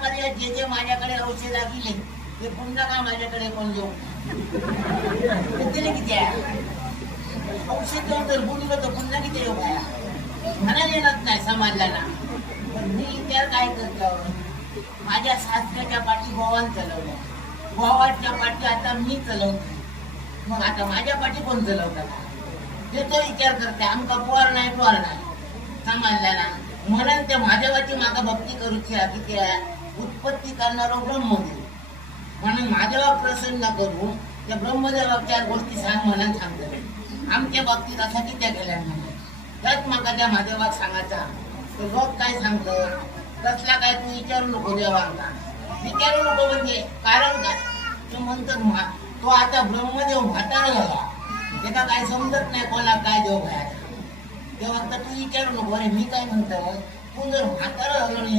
आतापर्यंत जे जे माझ्याकडे औषध दिले ते पुन्हा का माझ्याकडे कोण देऊ किती आहे औषध देऊन जर बोललो तर पुन्हा किती येऊ काय म्हणायला येणार नाही समाजला ना. पण मी त्या काय करतो माझ्या सासऱ्याच्या पाठी गोवान चालवल्या गोवाच्या पाठी आता मी चालवतो. मग आता माझ्या पाठी कोण चालवतात ते तो विचार करते आमका पोर नाही समाजला ना. म्हणून त्या महादेवाची मागा भक्ती करूची किती उत्पत्ती करणारो ब्रह्मदेव म्हणून महादेवा प्रसन्न करू त्या ब्रह्मदेवाक चार गोष्टी सांग म्हणून सांगतो. आमच्या बाबतीत असा कित्या केल्या म्हणजे त्यात माका त्या महादेवाक सांगायचा तो लोक काय सांगतो कसला काय तू विचारू नको देवांका विचारू नको म्हणजे कारण काय तो म्हणतो तो आता ब्रह्मदेव म्हातारा झाला त्याला काय समजत नाही कोणा काय देव काय तेव्हा तू विचारू नको अरे मी काय म्हणतो तू जर म्हातारा झालो नाही